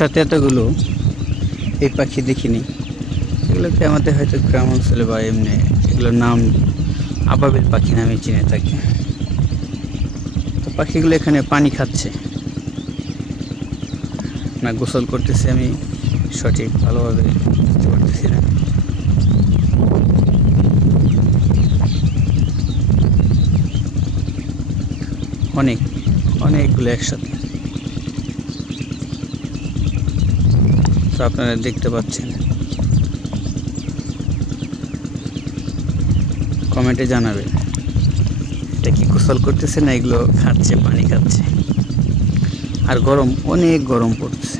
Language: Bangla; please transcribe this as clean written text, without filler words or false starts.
একসাথে এতগুলো এই পাখি দেখিনি। এগুলোকে আমাদের হয়তো গ্রাম অঞ্চলে বা এমনি এগুলোর নাম আবাবিল পাখি নামে চিনে থাকি। তো পাখিগুলো এখানে পানি খাচ্ছে না গোসল করতেছে, আমি সঠিক ভালোভাবে বুঝতে পারতেছি না। অনেকগুলো একসাথে, তো আপনারা দেখতে পাচ্ছেন। কমেন্টে জানাবেন এটা কি গোসল করতেছে না এগুলো খাচ্ছে, পানি খাচ্ছে। আর গরম, অনেক গরম পড়ছে।